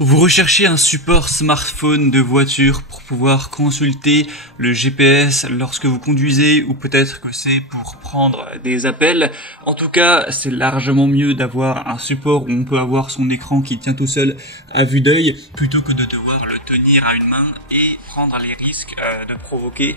Vous recherchez un support smartphone de voiture pour pouvoir consulter le GPS lorsque vous conduisez, ou peut-être que c'est pour prendre des appels. En tout cas, c'est largement mieux d'avoir un support où on peut avoir son écran qui tient tout seul à vue d'œil, plutôt que de devoir le tenir à une main et prendre les risques de provoquer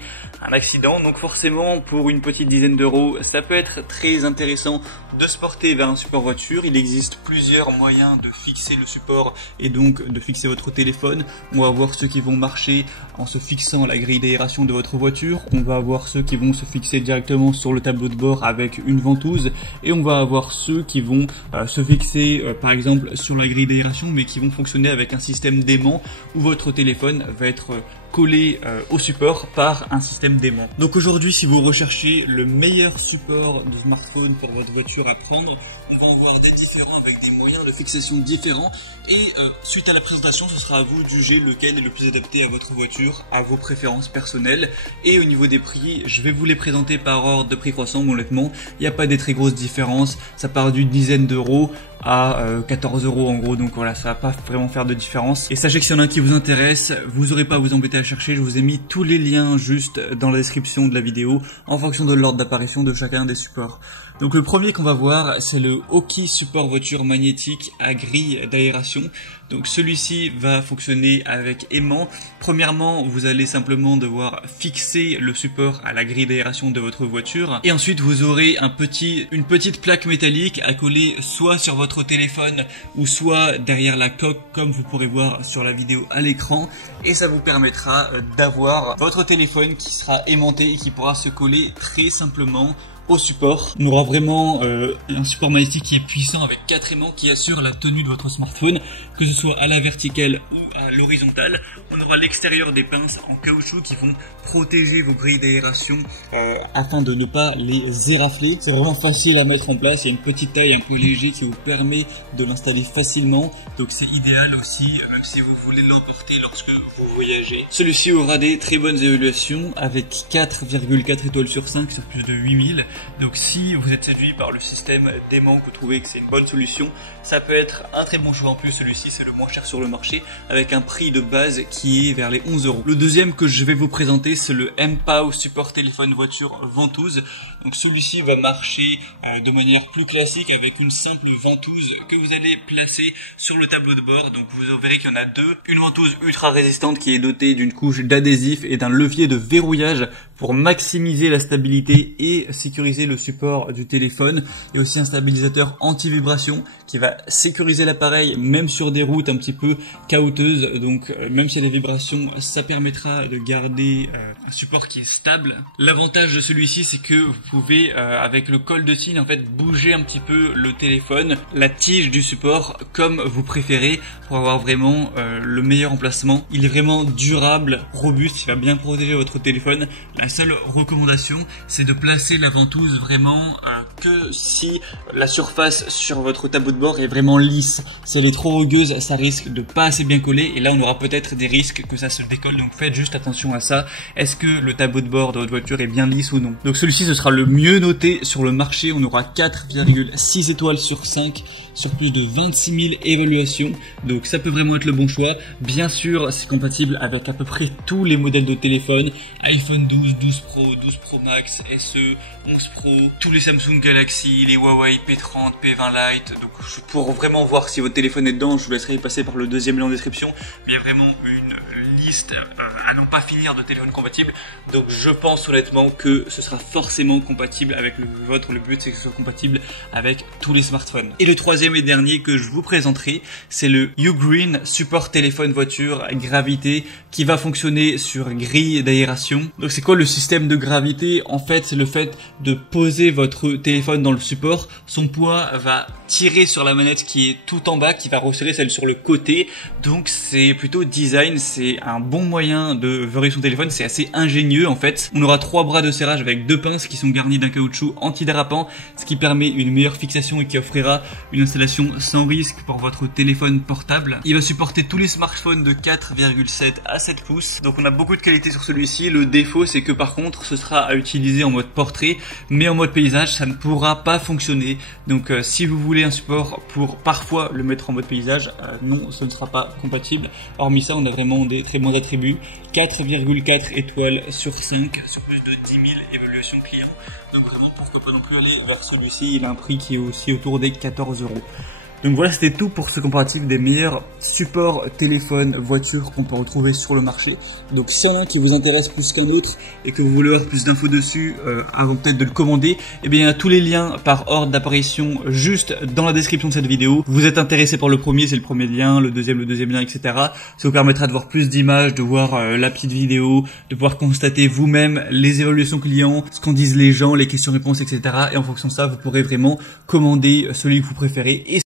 un accident. Donc forcément, pour une petite dizaine d'euros, ça peut être très intéressant de se porter vers un support voiture. Il existe plusieurs moyens de fixer le support et donc de fixer votre téléphone. On va avoir ceux qui vont marcher en se fixant la grille d'aération de votre voiture. On va avoir ceux qui vont se fixer directement sur le tableau de bord avec une ventouse. Et on va avoir ceux qui vont se fixer par exemple sur la grille d'aération, mais qui vont fonctionner avec un système d'aimant où votre téléphone va être collé au support par un système d'aimant. Donc aujourd'hui, si vous recherchez le meilleur support de smartphone pour votre voiture à prendre, on va en voir des différents avec des moyens de fixation différents, et suite à la présentation, ce sera à vous de juger lequel est le plus adapté à votre voiture, à vos préférences personnelles. Et au niveau des prix, je vais vous les présenter par ordre de prix croissant. Honnêtement, il n'y a pas des très grosses différences, ça part d'une dizaine d'euros à 14 euros en gros, donc voilà, ça va pas vraiment faire de différence. Et sachez que s'il y en a un qui vous intéresse, vous n'aurez pas à vous embêter à chercher, je vous ai mis tous les liens juste dans la description de la vidéo en fonction de l'ordre d'apparition de chacun des supports. Donc le premier qu'on va voir, c'est le Oki support voiture magnétique à grille d'aération. Donc celui-ci va fonctionner avec aimant. Premièrement, vous allez simplement devoir fixer le support à la grille d'aération de votre voiture, et ensuite vous aurez une petite plaque métallique à coller soit sur votre téléphone ou soit derrière la coque, comme vous pourrez voir sur la vidéo à l'écran, et ça vous permettra d'avoir votre téléphone qui sera aimanté et qui pourra se coller très simplement au support. On aura vraiment un support magnétique qui est puissant avec 4 aimants qui assurent la tenue de votre smartphone, que ce soit à la verticale ou à l'horizontale. On aura l'extérieur des pinces en caoutchouc qui vont protéger vos grilles d'aération afin de ne pas les érafler. C'est vraiment facile à mettre en place, il y a une petite taille un peu léger qui vous permet de l'installer facilement, donc c'est idéal aussi si vous voulez l'emporter lorsque vous voyagez. Celui-ci aura des très bonnes évaluations avec 4,4 étoiles sur 5 sur plus de 8000. Donc si vous êtes séduit par le système d'aimant, que vous trouvez que c'est une bonne solution, ça peut être un très bon choix. En plus, celui-ci c'est le moins cher sur le marché avec un prix de base qui est vers les 11 euros. Le deuxième que je vais vous présenter, c'est le mPOW support téléphone voiture ventouse. Donc celui-ci va marcher de manière plus classique avec une simple ventouse que vous allez placer sur le tableau de bord. Donc vous verrez qu'il y en a deux. Une ventouse ultra résistante qui est dotée d'une couche d'adhésif et d'un levier de verrouillage pour maximiser la stabilité et sécuriser le support du téléphone, et aussi un stabilisateur anti-vibration qui va sécuriser l'appareil même sur des routes un petit peu caouteuses. Donc même s'il y a des vibrations, ça permettra de garder un support qui est stable. L'avantage de celui-ci, c'est que vous pouvez avec le col de cygne en fait bouger un petit peu le téléphone, la tige du support comme vous préférez, pour avoir vraiment le meilleur emplacement. Il est vraiment durable, robuste, il va bien protéger votre téléphone. La seule recommandation, c'est de placer la ventouse vraiment que si la surface sur votre tableau de bord est vraiment lisse. Si elle est trop rugueuse, ça risque de pas assez bien coller, et là on aura peut-être des risques que ça se décolle. Donc faites juste attention à ça. Est-ce que le tableau de bord de votre voiture est bien lisse ou non? Donc celui-ci, ce sera le mieux noté sur le marché. On aura 4,6 étoiles sur 5 sur plus de 26 000 évaluations. Donc ça peut vraiment être le bon choix. Bien sûr, c'est compatible avec à peu près tous les modèles de téléphone: iPhone 12, 12 Pro, 12 Pro Max, SE, 11 Pro, tous les Samsung Galaxy, les Huawei P30, P20 Lite. Donc pour vraiment voir si votre téléphone est dedans, je vous laisserai passer par le deuxième lien en description. Mais il y a vraiment une liste à n'en pas finir de téléphones compatibles. Donc je pense honnêtement que ce sera forcément compatible avec le vôtre. Le but, c'est que ce soit compatible avec tous les smartphones. Et le troisième et dernier que je vous présenterai, c'est le Ugreen support téléphone voiture gravité, qui va fonctionner sur grille d'aération. Donc c'est quoi le système de gravité? En fait, c'est le fait de poser votre téléphone dans le support. Son poids va tirer sur la manette qui est tout en bas, qui va resserrer celle sur le côté. Donc c'est plutôt design, c'est un bon moyen de verrouiller son téléphone, c'est assez ingénieux en fait. On aura 3 bras de serrage avec 2 pinces qui sont garnis d'un caoutchouc antidérapant, ce qui permet une meilleure fixation et qui offrira une installation installation sans risque pour votre téléphone portable. Il va supporter tous les smartphones de 4,7 à 7 pouces. Donc on a beaucoup de qualité sur celui-ci. Le défaut, c'est que par contre, ce sera à utiliser en mode portrait, mais en mode paysage, ça ne pourra pas fonctionner. Donc si vous voulez un support pour parfois le mettre en mode paysage, non, ce ne sera pas compatible. Hormis ça, on a vraiment des très bons attributs. 4,4 étoiles sur 5, sur plus de 10 000 évaluations clients. Donc vraiment, pourquoi pas non plus aller vers celui-ci. Il a un prix qui est aussi autour des 14 €. Donc voilà, c'était tout pour ce comparatif des meilleurs supports téléphone, voiture qu'on peut retrouver sur le marché. Donc s'il y en a un qui vous intéresse plus qu'un autre et que vous voulez avoir plus d'infos dessus avant peut-être de le commander, eh bien il y a tous les liens par ordre d'apparition juste dans la description de cette vidéo. Vous êtes intéressé par le premier, c'est le premier lien, le deuxième lien, etc. Ça vous permettra de voir plus d'images, de voir la petite vidéo, de pouvoir constater vous-même les évaluations clients, ce qu'en disent les gens, les questions-réponses, etc. Et en fonction de ça, vous pourrez vraiment commander celui que vous préférez. Et